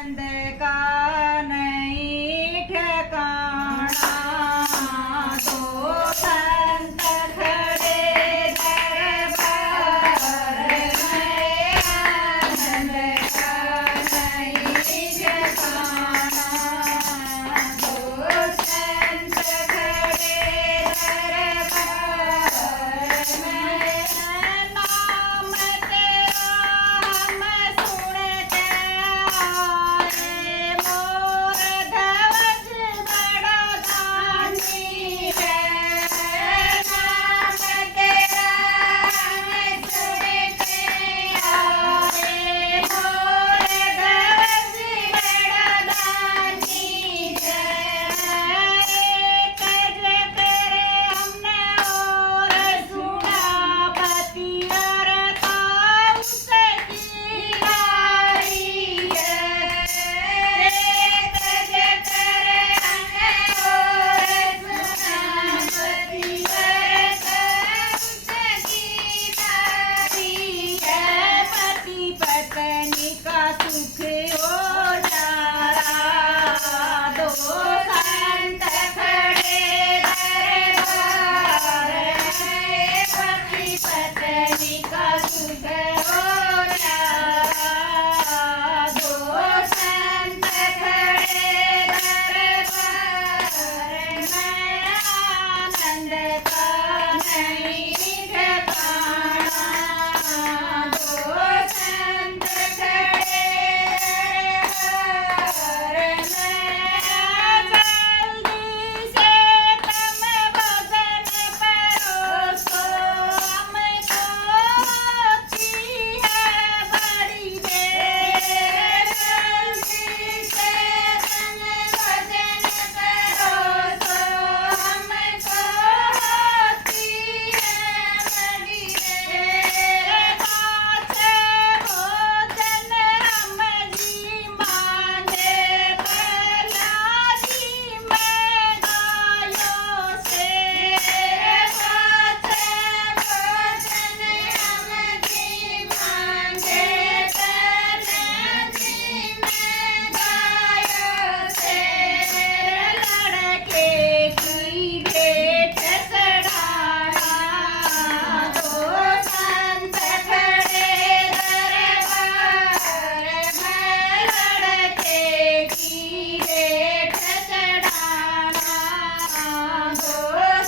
आनंद का नहीं ठिकाना, दो संत खड़े दरबार में। आनंद का नहीं ठिकाना, दो संत खड़े दरबार में। नाम तेरा हम सुनते आए, मोर ध्वज बड़ा दानी है। नाम तेरा हम सुनते आए, मोर ध्वज बड़ा दानी है। एक जकर हमने और सुना, पतिव्रता उसकी नारी है। एक जकर हमने और सुना, पतिव्रता उसकी नारी है। पति पत्नी का सुख उजाला, दो संत खड़े दरबार में। पति पत्नी का सुख उजाला, दो संत खड़े दरबार में। आनंद का नहीं ठिकाना, दो संत खड़े दरबार में। जल्दी से तुम भोजन परोसो, हमको होती है बड़ी देर। जल्दी से तुम भोजन परोसो, हमको होती है बड़ी देर। पाछे भोजन हम जी मांगे, प्रहलादी में गायों से। पाछे भोजन हम जी मांगे, प्रहलादी में गायों से। लड़के की भेंट चढ़ाना, दो संत खड़े दरबार में। लड़के की भेंट चढ़ाना, दो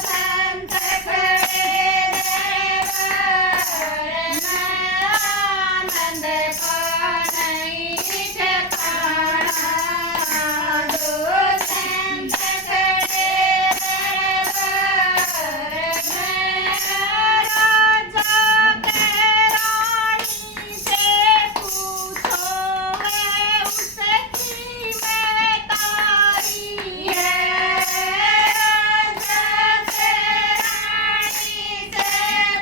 संत खड़े दरबार में। आनंद का नहीं ठिकाना, दो संत खड़े दरबार में। राजा के रानी से पूछो, वह उसकी मैं तारी है। राजा के रानी से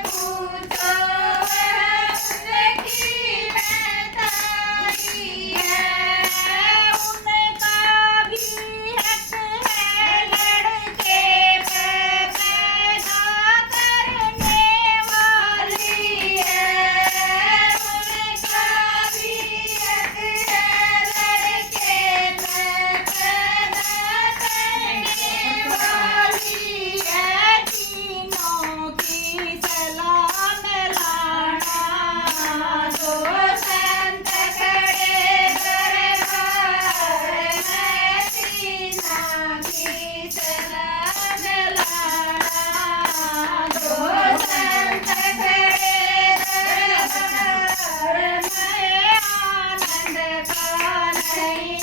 पूछो, वह उसकी मैं तारी है। उनका भी हक है लड़के पे पैदा करने वाली है। उनका भी हक है लड़के पे पैदा करने वाली है। तीनों की सलाह लाना, दो संत खड़े दरबार में। तीनों की सलाह लाना, दो संत खड़े दरबार में। आनंद का नहीं